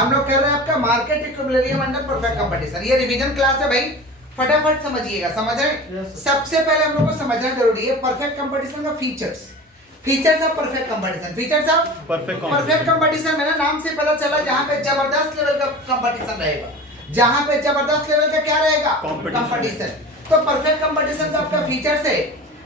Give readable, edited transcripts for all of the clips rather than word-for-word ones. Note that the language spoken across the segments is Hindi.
हम लोग कर रहे हैं आपका market equilibrium under perfect competition. ये रिवीजन क्लास है भाई, फटाफट समझिएगा। समझ रहे? सबसे पहले हम लोग को समझना जरूरी है परफेक्ट कंपटीशन का features. Features of perfect competition, features of perfect competition में ना नाम से पता चला जहां पे जबरदस्त लेवल का कंपटीशन रहेगा, जहां पे जबरदस्त लेवल का क्या रहेगा, कंपटीशन। तो परफेक्ट कंपटीशन का आपका फीचर्स है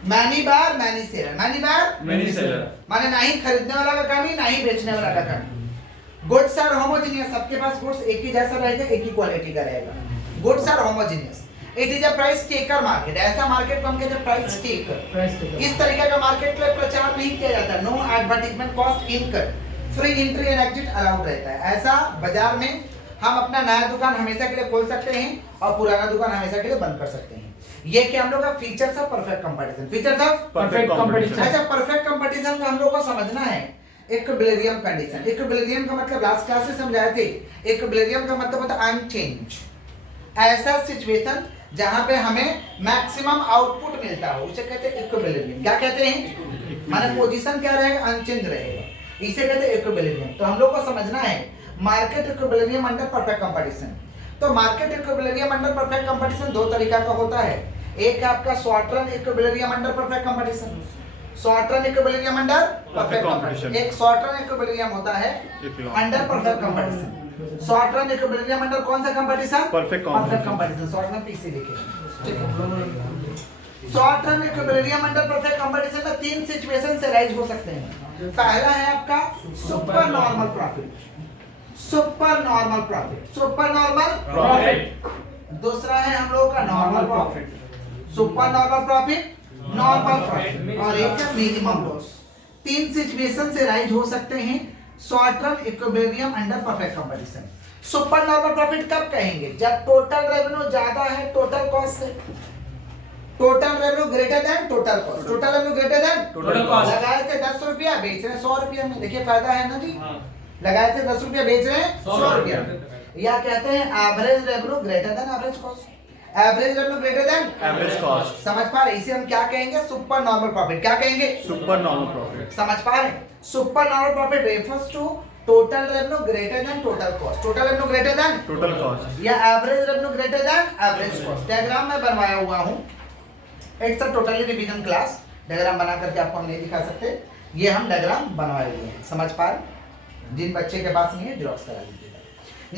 menu bar many seller. Menu bar many seller माने ना ही खरीदने वाला का कमी, ना ही बेचने वाला का कमी। गुड्स आर होमोजेनियस, सबके पास गुड्स एक ही जैसा रहेगा, एक ही क्वालिटी का रहेगा। Goods are homogeneous. It is a price taker market, ऐसा मार्केट को हम कहते हैं प्राइस टेकर। इस तरीके का मार्केट के लिए प्रचार नहीं किया जाता। No advertisement cost incurred, free entry and exit allowed रहता है। ऐसा बाजार में हम अपना नया दुकान हमेशा के लिए खोल सकते हैं और पुराना दुकान हमेशा के लिए बंद कर सकते हैं। ये क्या हम लोग का features of perfect competition. Features of perfect competition. अच्छा, परफेक्ट कंपटीशन का हम लोग को समझना है इक्विलिब्रियम कंडीशन। इक्विलिब्रियम का मतलब लास्ट क्लास में समझाए थे। इक्विलिब्रियम का मतलब होता है अनचेंज, ऐसा सिचुएशन जहां पे हमें मैक्सिमम आउटपुट मिलता हो, उसे कहते हैं इक्विलिब्रियम। क्या कहते हैं? माने पोजीशन क्या रहेगा, अनचेंज रहेगा, इसे कहते हैं इक्विलिब्रियम। तो हम लोग को समझना है market equilibrium under perfect competition. तो market equilibrium under perfect competition दो तरीका का होता है। एक है आपका short run equilibrium under perfect competition, short run equilibrium under perfect competition. एक शॉर्ट रन इक्विलिब्रियम होता है under perfect competition. Short run equilibrium under कौन सा competition? Perfect competition. Short run पीछे लिखे, ठीक है। Short run equilibrium under perfect competition में तीन सिचुएशन से राइज हो सकते हैं। पहला है आपका super normal profit, super normal profit, super normal profit. दूसरा है हम लोगों का normal profit, super normal profit, normal profit, और एक है मिनिमम लॉस। तीन सिचुएशन से राइज हो सकते हैं short run equilibrium under perfect competition. Super normal profit कब कहेंगे? जब टोटल रेवेन्यू ज्यादा है टोटल कॉस्ट से, total revenue greater than total cost, total revenue greater than total cost. लगाए थे 10 रुपया, बेच रहे 100 रुपया में, देखिए फायदा है ना जी। लगाए थे 10 रुपया, बेच रहे हैं 100 रुपया। या कहते हैं average revenue greater than average cost, average revenue greater than average cost. समझ पा रहे? इसे हम क्या कहेंगे? Super normal profit. क्या कहेंगे? Super normal profit. समझ पा रहे? Super normal profit refers to total revenue greater than total cost, total revenue greater than total cost, या average revenue greater than average cost. Diagram में बनवाया हुआ हूं, it's a totally revision class. Diagram बना करके आपको हम नहीं दिखा सकते, ये हम डायग्राम बनवाए हुए हैं। समझ पा रहे? जिन बच्चे के पास नहीं है जेरॉक्स करा लीजिएगा।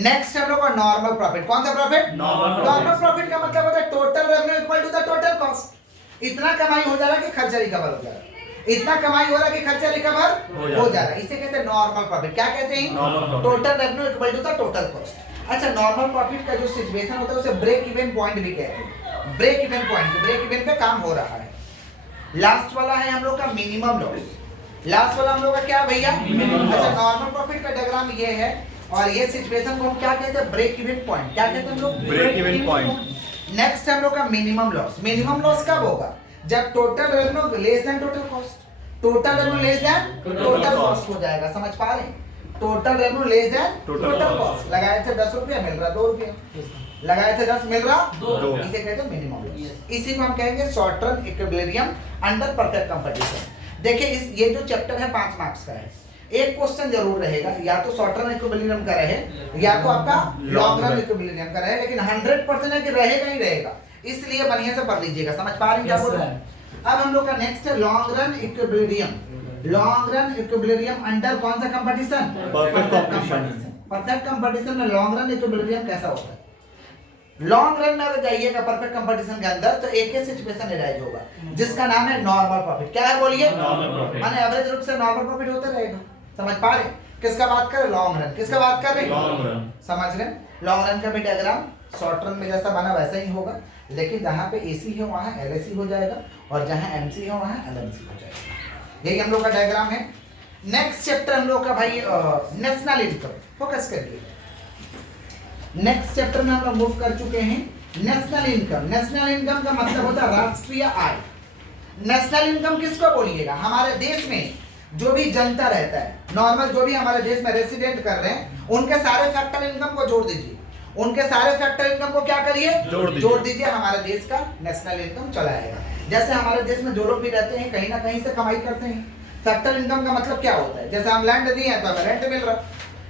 नेक्स्ट हम लोग का नॉर्मल प्रॉफिट। कौन सा प्रॉफिट? नॉर्मल प्रॉफिट का मतलब होता है total revenue equal to the total cost. इतना कमाई हो जा रहा है कि खर्चा रिकवर हो जा रहा है, इतना कमाई हो रहा है कि खर्चा रिकवर हो जा रहा है, इसे कहते हैं नॉर्मल प्रॉफिट। क्या कहते हैं? Total revenue equal to the total cost. अच्छा, नॉर्मल प्रॉफिट का जो सिचुएशन होता है उसे ब्रेक इवन पॉइंट भी कहते हैं। Break even point, break even पे काम हो रहा है। लास्ट वाला है हम लोग का मिनिमम लॉस। लास्ट वाला हम लोग का क्या भैया? अच्छा, नॉर्मल प्रॉफिट का डायग्राम ये है और ये सिचुएशन को हम क्या कहते हैं? Break even point. क्या कहते हैं हम लोग? Break even point. नेक्स्ट हम लोग का मिनिमम लॉस। मिनिमम लॉस कब होगा? जब total revenue less than total cost, total revenue less than total cost हो जाएगा। समझ पा रहे? Total revenue less than total cost. लगाए थे 10 रुपया, मिल रहा 2 रुपया, लगाए थे 10, मिल रहा 2। इसे कहते हैं मिनिमम लॉस। इसी को हम कहेंगे short run equilibrium under perfect competition. देखिए इस ये जो चैप्टर है 5 मार्क्स का है। एक क्वेश्चन जरूर रहेगा, या तो शॉर्ट रन इक्विलिब्रियम का रहे या तो आपका लॉन्ग रन इक्विलिब्रियम का रहे, लेकिन 100% है कि रहेगा ही रहेगा, इसलिए बढ़िया से पढ़ लीजिएगा। समझ पा रहे हैं क्या बोल रहे हैं? अब हम लोग का नेक्स्ट है long run equilibrium. Long run equilibrium under कौन सा competition? Perfect competition. Perfect competition में लॉन्ग रन इक्विलिब्रियम कैसा होता है? लॉन्ग रन में अगर जाइएगा परफेक्ट कंपटीशन के अंदर तो एक ही सिचुएशन राइज होगा जिसका नाम है नॉर्मल प्रॉफिट। क्या है बोलिए? माने एवरेज रूप से नॉर्मल प्रॉफिट होता रहेगा। समझ पा रहे? किसका बात कर रहे? Long run. किसका बात कर रहे? Long run. समझ रहे? लॉन्ग रन का भी डायग्राम शॉर्ट रन में जैसा बना वैसा ही होगा, लेकिन जहाँ पे एसी है वहाँ एलएसी हो जाएगा और जहाँ एमसी है वहाँ एलएमसी हो जाएगा। यही हम लोग का डायग्राम है। नेक्स्ट चैप्टर हम लोग का भाई नेशनल इनकम। फोकस करिए। नेक्स्ट चैप्टर में हम लोग मूव कर चुके हैं नेशनल इनकम। नेशनल इनकम का मतलब होता है राष्ट्रीय आय। नेशनल इनकम किसको बोलिएगा? हमारे देश में जो भी जनता रहता है, नॉर्मल जो भी हमारे देश में रेसिडेंट कर रहे हैं, उनके सारे फैक्टर इनकम को जोड़ दीजिए। उनके सारे फैक्टर इनकम को क्या करिए? जोड़ दीजिए। हमारे देश का नेशनल इनकम चलाएगा। जैसे हमारे देश में जो लोग भी रहते हैं कहीं ना कहीं से कमाई करते हैं। फैक्टर इनकम का मतलब क्या होता है? जैसे हम लैंड दिए हैं तो हमें रेंट मिल रहा,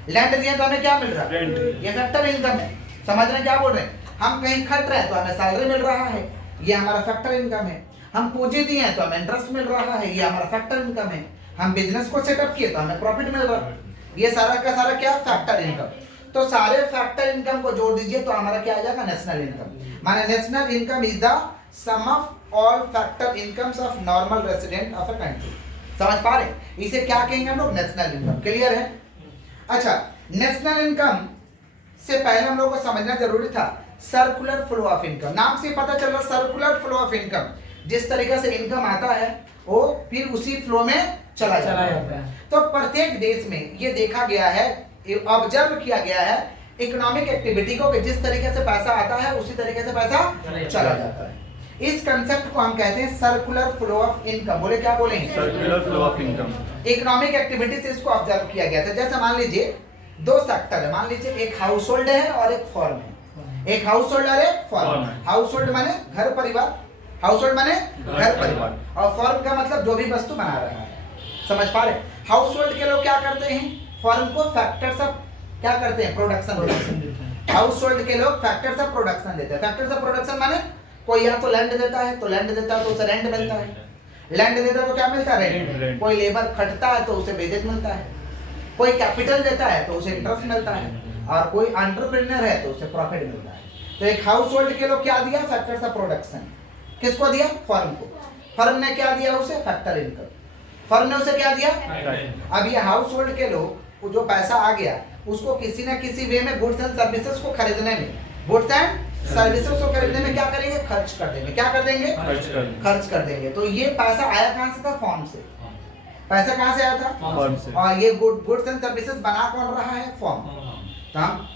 लैंड दिया तो हमें क्या मिल रहा है? Rent. ये फैक्टर इनकम है। समझ रहे हैं क्या बोल रहे हैं? हम कहीं खट रहे हैं तो हमें सैलरी मिल रहा है, ये हमारा फैक्टर इनकम है। हम पूंजी दिए हैं तो हमें इंटरेस्ट मिल रहा है, ये हमारा फैक्टर इनकम है। हम बिजनेस को सेटअप किए तो हमें प्रॉफिट मिल रहा है, ये सारा का सारा क्या? Factor income. तो सारे फैक्टर इनकम को जोड़ दीजिए तो हमारा क्या आ जाएगा? National income. माने national income is the sum of all factor incomes of normal resident of a country. समझ पा रहे? इसे क्या कहेंगे हम लोग? National income. क्लियर है? अच्छा, नेशनल इनकम से पहले हम लोग को समझना जरूरी था सर्कुलर फ्लो ऑफ इनकम। नाम से पता चल रहा सर्कुलर फ्लो ऑफ इनकम, जिस तरीके से इनकम आता है वो फिर उसी फ्लो में चला जाता है। तो प्रत्येक देश में ये देखा गया है, ऑब्जर्व किया गया है इकोनॉमिक एक्टिविटी को कि जिस तरीके से पैसा आता है उसी तरीके से पैसा चला जाता है। इस कंसेप्ट को हम कहते हैं सर्कुलर फ्लो ऑफ इनकम। बोले क्या बोलेंगे? Circular flow of income. Economic activity से इसको ऑब्जर्व किया गया था। जैसे मान लीजिए दो सेक्टर है, मान लीजिए एक हाउस होल्ड है और एक फॉर्म है। एक हाउस होल्ड और एक फॉर्म। हाउस होल्ड माने घर परिवार, हाउस होल्ड माने घर परिवार, और फॉर्म का मतलब जो भी वस्तु बना रहा है। समझ पा रहे? हाउस होल्ड के लोग क्या करते हैं? फॉर्म को फैक्टर्स ऑफ क्या करते हैं? प्रोडक्शन देते हैं। हाउस होल्ड के लोग फैक्टर्स ऑफ प्रोडक्शन देते हैं। फैक्टर्स ऑफ प्रोडक्शन माने कोई या तो लैंड देता है, तो लैंड देता है तो उसे रेंट मिलता है। लैंड देता है तो क्या मिलता है? रेंट। कोई लेबर खटता है तो उसे वेजेस मिलता है। कोई कैपिटल देता है तो उसे इंटरेस्ट मिलता है, और कोई एंटरप्रेन्योर है तो उसे प्रॉफिट मिलता है। तो एक हाउस होल्ड के लोग क्या दिया? Factors of production. किसको दिया? फर्म को। फर्म ने क्या दिया उसे? Factor income. फर्म ने उसे क्या दिया? अब ये हाउस होल्ड के लोग जो पैसा आ गया उसको किसी ना किसी वे में गुड्स एंड सर्विसेज को खरीदने में, गुड्स एंड सर्विसेज को खरीदने में क्या करेंगे? खर्च कर देंगे। क्या कर देंगे? खर्च कर देंगे। तो ये पैसा आया कहां से था? फॉर्म से। पैसा कहां से आया था? फॉर्म से। और ये गुड्स एंड सर्विसेज बना कौन रहा है? फॉर्म। तो हम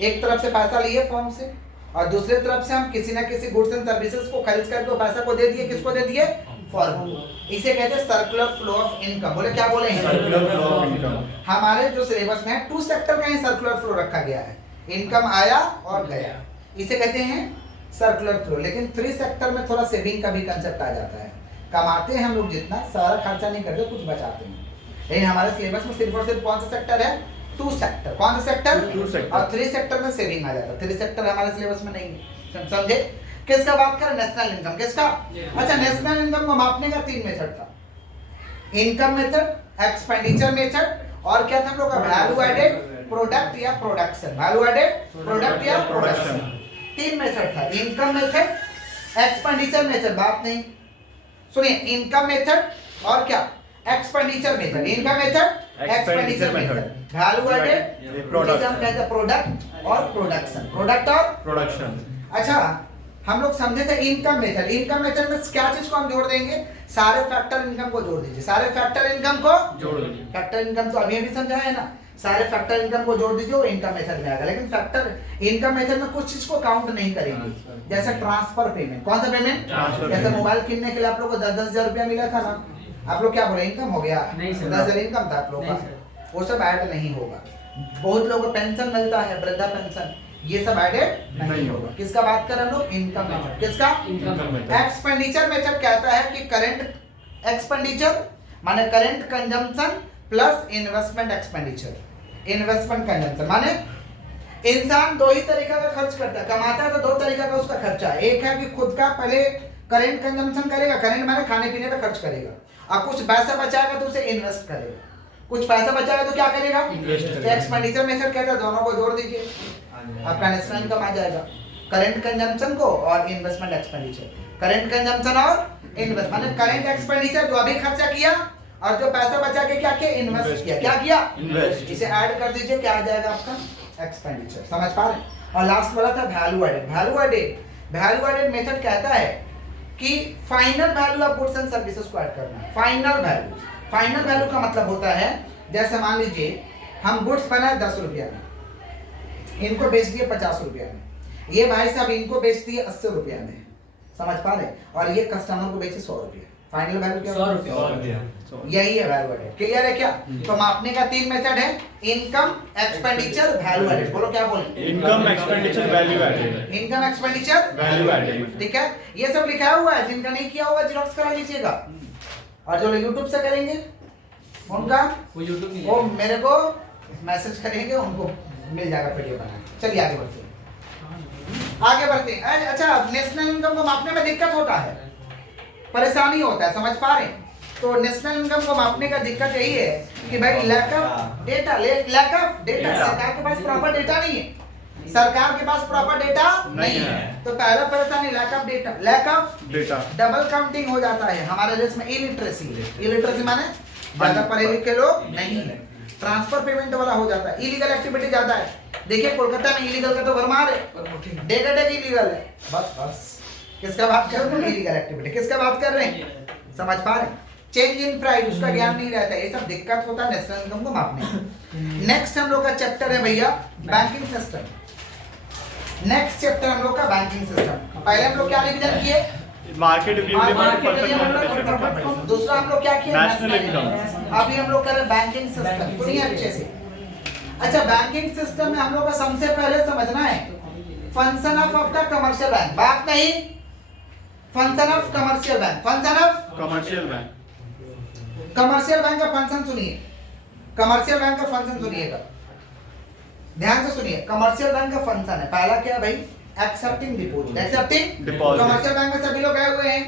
एक तरफ से पैसा लिए फॉर्म से और दूसरी तरफ से हम किसी ना किसी गुड्स एंड सर्विसेज को खरीद करके पैसा को दे दिए। किसको दे दिए? फॉर्म। इसे कहते हैं सर्कुलर फ्लो ऑफ इनकम। बोले क्या बोले? Circular flow of income. हमारे जो सिलेबस में है टू सेक्टर का ही सर्कुलर फ्लो रखा गया है। इनकम आया और गया, इसे कहते हैं सर्कुलर फ्लो। लेकिन थ्री सेक्टर में थोड़ा सेविंग का भी कंसेप्ट आ जाता है। कमाते हैं हम लोग जितना, सारा खर्चा नहीं करते, कुछ बचाते हैं। लेकिन हमारे सिलेबस में सिर्फ और सिर्फ कौन सा सेक्टर है? Two sector. कौन सा सेक्टर? Two sector. और थ्री सेक्टर में सेविंग आ जाता है। थ्री सेक्टर हमारे सिलेबस में नहीं है। समझे? किसका बात करें? National income. किसका? अच्छा, नेशनल इनकम को मापने का 3 मेथड था। इनकम मेथड, एक्सपेंडिचर मेथड, और क्या था हम लोग का? वैल्यू एडेड प्रोडक्ट या प्रोडक्शन। वैल्यू एडेड प्रोडक्ट या प्रोडक्शन। 3 मेथड था। Income method, expenditure method. बात नहीं सुनिए, इनकम मेथड और क्या? Expenditure method. Income method, expenditure method, value added, जिसे हम कहते हैं प्रोडक्ट और प्रोडक्शन। प्रोडक्ट और प्रोडक्शन। अच्छा, हम लोग समझे थे इनकम मेथड। इनकम मेथड में क्या चीज को हम जोड़ देंगे? सारे फैक्टर इनकम को जोड़ दीजिए। सारे फैक्टर इनकम को जोड़ दीजिए। फैक्टर इनकम तो अभी भी समझाया है ना। सारे फैक्टर इनकम को जोड़ दीजिए, वो इनकम मेथड में आएगा। लेकिन फैक्टर इनकम मेथड में कुछ चीज को काउंट नहीं करेंगे, जैसे ट्रांसफर पेमेंट। कौन सा पेमेंट? जैसे मोबाइल किनने के लिए आप लोग को 10-10 हजार रुपया मिला था ना, आप लोग क्या बोले? इनकम हो गया। 10,000 इनकम था आप लोग का, वो सब ऐड नहीं होगा। बहुत लोगों को पेंशन मिलता है, वृद्धा पेंशन, ये सब एडेड नहीं होगा। किसका बात कर रहे हम लोग? Income method. किसका? Income method. एक्सपेंडिचर मेथड कहता है कि करंट एक्सपेंडिचर माने current consumption plus investment expenditure. Investment consumption माने इंसान दो ही तरीका का खर्च करता है, कमाता है तो दो तरीका का उसका खर्चा है। एक है कि खुद का पहले करंट कंजम्पशन करेगा, करंट माने खाने पीने पे खर्च करेगा, और कुछ पैसा बचाएगा तो उसे इन्वेस्ट करेगा। कुछ पैसा बचाएगा तो क्या करेगा? तो एक्सपेंडिचर मेथड कहता है दोनों को जोड़ दीजिए, आपका नेशनल इनकम आ जाएगा। करंट कंजम्पशन को और इन्वेस्टमेंट एक्सपेंडिचर। करंट कंजम्पशन और इन्वेस्ट माने करंट एक्सपेंडिचर जो अभी खर्चा किया, और जो पैसा बचा के क्या किया? इन्वेस्ट किया। क्या किया? इन्वेस्ट। इसे ऐड कर दीजिए, क्या आ जाएगा आपका? एक्सपेंडिचर। समझ पा रहे? और लास्ट वाला था value added. Value added method कहता है कि final value of goods and services को ऐड करना है। फाइनल वैल्यू का मतलब होता है, जैसे मान लीजिए हम गुड्स बनाए 10 रुपया में, इनको बेच दिए 50 रुपया में, ये भाई साहब इनको बेच दिए 80 रुपया में। समझ पा रहे? और ये कस्टमर को बेचे 100 रुपया। फाइनल वैल्यू क्या? 100 रुपया। यही है वैल्यू एडेड। क्लियर है क्या? तो मापने का 3 मेथड है, इनकम, एक्सपेंडिचर, वैल्यू एडेड। बोलो क्या बोले? Income, expenditure, value added. Income, expenditure, value added. ठीक है? ये सब लिखा हुआ है, जिनका नहीं किया हुआ जेरॉक्स करा लीजिएगा, और जो YouTube से करेंगे उनका वो YouTube नहीं वो है। मेरे को मैसेज करेंगे उनको मिल जाएगा पीडीएफ बना के। चलिए आगे बढ़ते हैं, आगे बढ़ते हैं। अच्छा, नेशनल इनकम को मापने में दिक्कत होता है, परेशानी होता है, समझ पा रहे हैं? तो नेशनल इनकम को मापने का दिक्कत यही है कि भाई lack of data, lack of data, सरकार के पास प्रॉपर डेटा नहीं है, सरकार के पास प्रॉपर डेटा नहीं है। तो पहला परेशानी lack of data, lack of data, double counting हो जाता है हमारे देश में। इलिटरेसी माने ज्यादा पढ़े लिखे लोग नहीं है, ट्रांसफर पेमेंट वाला हो जाता है, इलीगल एक्टिविटी ज्यादा है। देखिए कोलकाता में इलीगल का तो भरमार है, डे इलीगल है। बस किसका बात कर रहे हैं? इलीगल एक्टिविटी किसका बात कर रहे हैं? समझ पा रहे हैं? चेंज इन प्राइस, उसका ज्ञान नहीं रहता, ये सब दिक्कत होता है नेशनल इनकम को मापने में। नेक्स्ट हम लोग का चैप्टर है भैया बैंकिंग सिस्टम। नेक्स्ट चैप्टर हम लोग का बैंकिंग सिस्टम। पहले हम लोग क्या रिवीजन किए? मार्केट व्यू, दूसरा हम लोग क्या किए? National income. अभी हम लोग कर रहे हैं बैंकिंग सिस्टम। सुनिए अच्छे से। अच्छा, बैंकिंग सिस्टम में हम लोग का सबसे पहले समझना है फंक्शन ऑफ आपका कमर्शियल बैंक, बात नहीं, function of commercial bank, function of commercial bank. Commercial bank का फंक्शन सुनिए, कमर्शियल बैंक का फंक्शन सुनिएगा, ध्यान से सुनिए। कमर्शियल बैंक का फंक्शन है, पहला क्या है भाई? Accepting deposit, accepting deposit. Commercial bank में सभी लोग गए हुए हैं,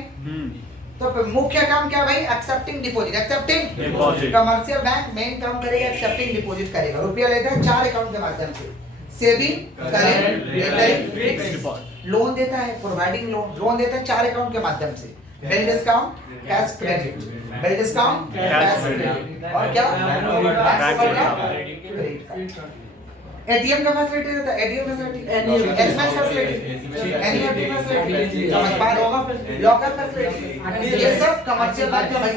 तो मुख्य काम क्या है भाई? Accepting deposit, accepting deposit. Commercial bank main काम करेगा, एक्सेप्टिंग डिपॉजिट करेगा। रुपया लेता है 4 अकाउंट के माध्यम से, saving, current, recurring, fixed. Loan देता है, प्रोवाइडिंग लोन देता है 4 अकाउंट के माध्यम से, bill discount, cash credit, bill discount, cash credit, और क्या? Credit card. एटीएम का फैसिलिटी देता है, ATM facility, SMS facility, NEFT facility, समझ पा रहे हो? लॉकर फैसिलिटी, ये सब कमर्शियल बैंक का भाई,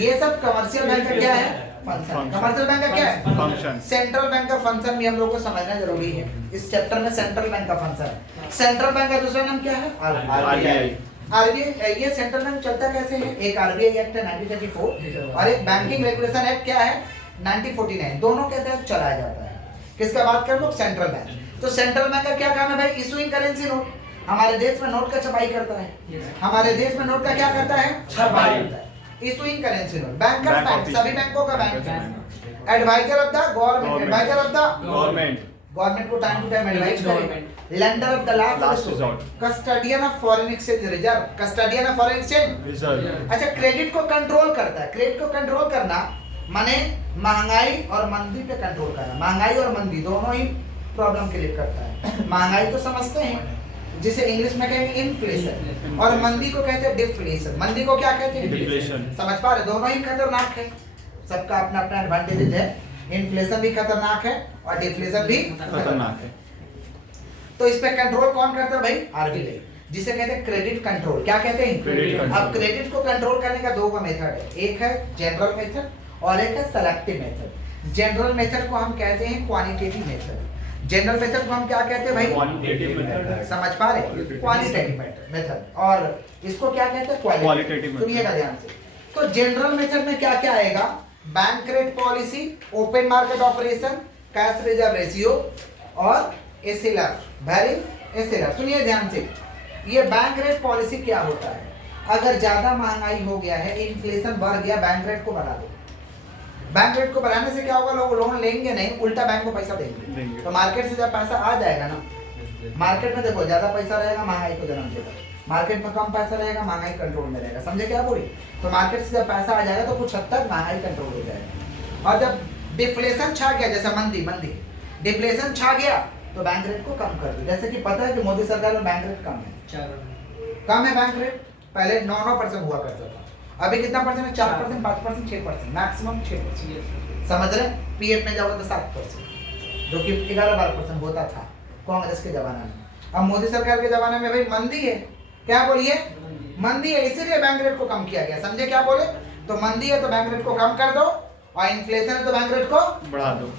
ये सब कमर्शियल बैंक का क्या है? फंक्शन। कमर्शियल बैंक का क्या है? फंक्शन। सेंट्रल बैंक का फंक्शन भी हम लोग को समझना जरूरी है, इस चैप्टर में सेंट्रल बैंक का फंक्शन। सेंट्रल बैंक का दूसरा नाम क्या है? आरबीआई। आरबीआई, ये सेंट्रल बैंक चलता कैसे है? एक आरबीआई एक्ट है 1934 और एक बैंकिंग रेगुलेशन एक्ट क्या है? 1949, दोनों के तहत चलाया जाता है। किसका बात कर लो? Central bank. तो सेंट्रल बैंक का क्या काम है भाई? इशूइंग करेंसी नोट, हमारे देश में नोट का छपाई करता है, हमारे देश में नोट का क्या करता है? छपाई करता है, issuing currency note. Bankers bank, सभी बैंकों का बैंक। Adviser of the government, adviser of the government को टाइम टू टाइम एडवाइस करेगा। Lender of the last resort, custodian of foreign exchange reserve, custodian of foreign exchange reserve. अच्छा, क्रेडिट को कंट्रोल करता है। क्रेडिट को कंट्रोल करना माने महंगाई और मंदी पे कंट्रोल करना। महंगाई और मंदी दोनों ही प्रॉब्लम क्रिएट करता है। महंगाई तो समझते हैं, जिसे इंग्लिश में कहेंगे इन्फ्लेशन, और मंदी को कहते हैं डिफ्लेशन। मंदी को क्या कहते हैं? डिफ्लेशन। समझ पा रहे? दोनों ही खतरनाक है, सबका अपना अपना एडवांटेज है। इन्फ्लेशन भी खतरनाक है और डिफ्लेशन भी खतरनाक है। तो इस पे कंट्रोल कौन करता है भाई? आरबीआई, जिसे कहते हैं क्रेडिट कंट्रोल। क्या कहते हैं? Credit control. अब क्रेडिट को कंट्रोल करने का 2 मेथड है, एक है जनरल मेथड और एक है सेलेक्टिव मेथड। जनरल मेथड को हम कहते हैं क्वांटिटेटिव मेथड। जनरल मेथड को हम क्या कहते हैं भाई? Quantitative method. समझ पा रहे? Quantitative method. और इसको क्या कहते हैं? क्वालिटेटिव। सुनिएगा ध्यान से। तो जनरल मेथड में क्या क्या आएगा? Bank rate policy, open market operation, cash reserve ratio और एसएलआर, वेरी एसएलआर। सुनिए ध्यान से, ये बैंक रेट पॉलिसी क्या होता है? अगर ज्यादा महंगाई हो गया है, इन्फ्लेशन बढ़ गया, बैंक रेट को बढ़ा दो। बैंक रेट को बढ़ाने से क्या होगा? लोग लोन लेंगे नहीं, उल्टा बैंक को पैसा देंगे। तो मार्केट से जब पैसा आ जाएगा ना, मार्केट में देखो ज्यादा पैसा रहेगा, महंगाई को जन्म देगा। मार्केट में कम पैसा रहेगा, महंगाई कंट्रोल में रहेगा। समझे क्या बोली? तो मार्केट से जब पैसा आ जाएगा तो कुछ हद तक महंगाई कंट्रोल हो जाएगा। और जब डिफ्लेशन छा गया, जैसे मंदी डिफ्लेशन छा गया, तो बैंक रेट को कम कर दो। जैसे कि पता है कि मोदी सरकार में बैंक रेट कम है बैंक रेट। पहले 9% हुआ करता था, अभी कितना परसेंट है? 4%, 5%, 6%, मैक्सिमम 6%। समझ रहे? पीएफ में जाओगे तो 7%, जो कि 11-12% होता था कांग्रेस के जमाने में। अब मोदी सरकार के जमाने में भाई मंदी है, क्या बोलिए? मंदी है, इसीलिए बैंक रेट को कम किया गया। समझे क्या बोले? तो मंदी है तो बैंक रेट को कम कर दो, और इन्फ्लेशन है तो बैंक रेट को बढ़ा दो।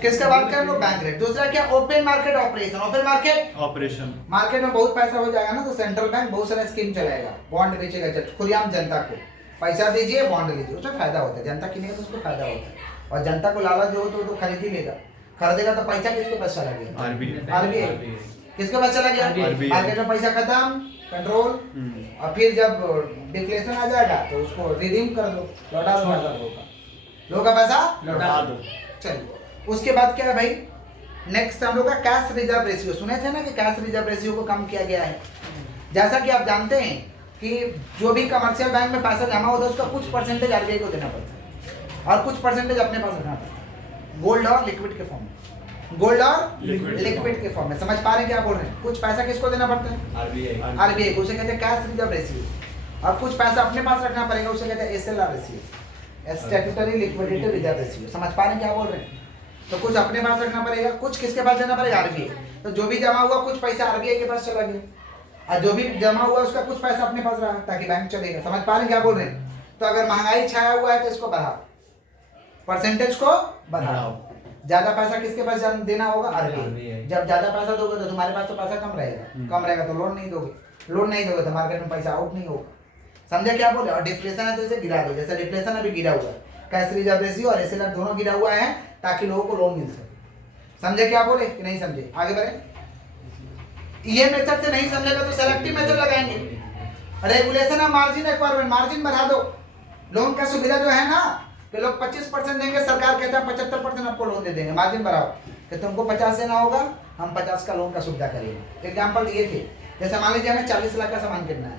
किसका बात कर लो? Bank rate. दूसरा क्या? Open market operation. Open market operation, market में बहुत पैसा हो जाएगा ना, तो सेंट्रल बैंक बहुत सारा स्कीम चलाएगा, बॉन्ड बेचेगा खुलेआम जनता को, पैसा दीजिए बॉन्ड लीजिए, उसमें फायदा होता है। जनता किनेगा तो उसको फायदा होता है, और जनता को लालच जो हो तो खरीद ही लेगा। खरीदेगा तो पैसा किसके पास चला गया? आरबीआई। किसके पास चला गया? मार्केट में पैसा खत्म, कंट्रोल। और फिर जब डिफ्लेशन आ जाएगा तो उसको रिडीम कर दो, लौटा दो। लोगों का पैसा लौटा दो। चलिए उसके बाद क्या है भाई, नेक्स्ट हम लोग का कैश रिजर्व रेशियो। सुने थे ना कि कैश रिजर्व रेशियो को कम किया गया है। जैसा कि आप जानते हैं कि जो भी कमर्शियल बैंक में पैसा जमा होता है उसका कुछ परसेंटेज आरबीआई को देना पड़ता है और कुछ परसेंटेज अपने पास रखना पड़ता है, गोल्ड और लिक्विड के फॉर्म में। गोल्ड और लिक्विड के फॉर्म में। समझ पा रहे हैं क्या बोल रहे हैं? कुछ पैसा किसको देना पड़ता है? आरबीआई को, उसे कहते हैं कैश रिजर्व रेशियो। और कुछ पैसा अपने पास रखना पड़ेगा, उसे कहते हैं SLR ratio, statutory liquidity reserve ratio. समझ पा रहे हैं क्या बोल रहे हैं? तो कुछ अपने पास रखना पड़ेगा, कुछ किसके पास देना पड़ेगा? आरबीआई। तो जो भी जमा हुआ कुछ पैसा आरबीआई के पास चला गया और जो भी जमा हुआ उसका कुछ पैसा अपने पास रहा ताकि बैंक चलेगा। समझ पा रहे हैं क्या बोल रहे हैं? तो अगर महंगाई छाया हुआ है तो इसको बढ़ाओ, परसेंटेज को बढ़ाओ। ज्यादा पैसा किसके पास देना होगा? आरबीआई। जब ज्यादा पैसा दोगे तो तुम्हारे पास तो पैसा कम रहेगा, कम रहेगा तो लोन नहीं दोगे, लोन नहीं दोगे तो मार्केट में पैसा आउट नहीं होगा। समझे क्या बोले? और डिफ्लेशन है तो इसे गिरा दो, जैसे डिफ्लेशन अभी गिरा हुआ है, कैश रिजर्व रेशियो और एसएलआर दोनों गिरा हुआ है ताकि लोगों को लोन मिल सके। समझे क्या बोले कि नहीं समझे? आगे बढ़े। ये मेथड से नहीं समझेगा तो सेलेक्टिव मेथड लगाएंगे। Regulation of margin requirement, margin बढ़ा दो। लोन का सुविधा जो है ना कि लोग 25% देंगे, सरकार कहता है 75% आपको लोन दे देंगे, मार्जिन बढ़ाओ कि तुमको 50 देना होगा, हम 50 का लोन का सुविधा करेंगे। एग्जाम्पल दिए थे, जैसे मान लीजिए हमें 40 लाख का सामान कितना है,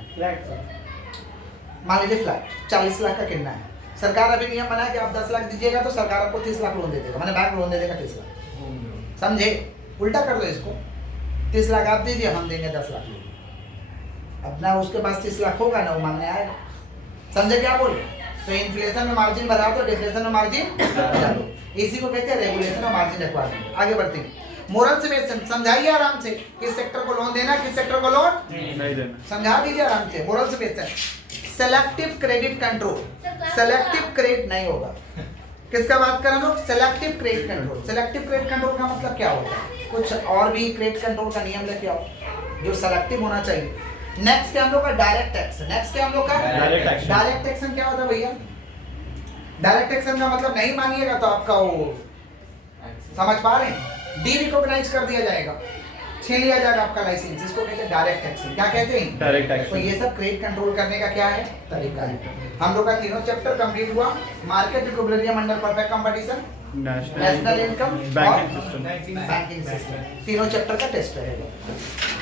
मान लीजिए फ्लैट 40 लाख का कितना है। सरकार अभी नियम बनाया कि आप 10 लाख दीजिएगा तो सरकार आपको 30 लाख लोन दे देगा, मैंने बैंक लोन दे देगा 30 लाख। समझे? उल्टा कर दो इसको, 30 लाख आप दीजिए, हम देंगे 10 लाख लोन। अपना उसके पास 30 लाख होगा ना, वो मांगने आएगा। समझे क्या बोले? तो इन्फ्लेशन में मार्जिन बढ़ाओ तो डिफ्लेशन में मार्जिन बढ़ा दो। इसी को कहते हैं रेगुलेशन ऑफ मार्जिन रिक्वायरमेंट। आगे बढ़ते हैं। मोरल समेशन समझाइए आराम से, किस सेक्टर को लोन देना, किस सेक्टर को लोन नहीं देना, समझा दीजिए आराम से। Moral summation, selective credit control, selective credit नहीं होगा। किसका बात कर रहे हम लोग? Selective credit control. Selective credit control का मतलब क्या होता है? कुछ और भी क्रेडिट कंट्रोल का नियम लेके आओ जो सेलेक्टिव होना चाहिए। नेक्स्ट क्या हम लोग का? Direct tax. नेक्स्ट क्या हम लोग का? डायरेक्ट टैक्स क्या होता है भैया? डायरेक्ट टैक्स का मतलब नहीं मानिएगा तो आपका वो, समझ पा रहे हैं, डी रिकॉग्नाइज कर दिया जाएगा, छीन लिया जाएगा आपका लाइसेंस। इसको कहते हैं डायरेक्ट टैक्स। क्या कहते हैं? Direct tax. तो ये सब क्रेडिट कंट्रोल करने का क्या है? तरीका है। हम लोग का तीनों चैप्टर कंप्लीट हुआ। Market equilibrium under perfect competition, national income, banking system, banking system, तीनों चैप्टर का टेस्ट रहेगा।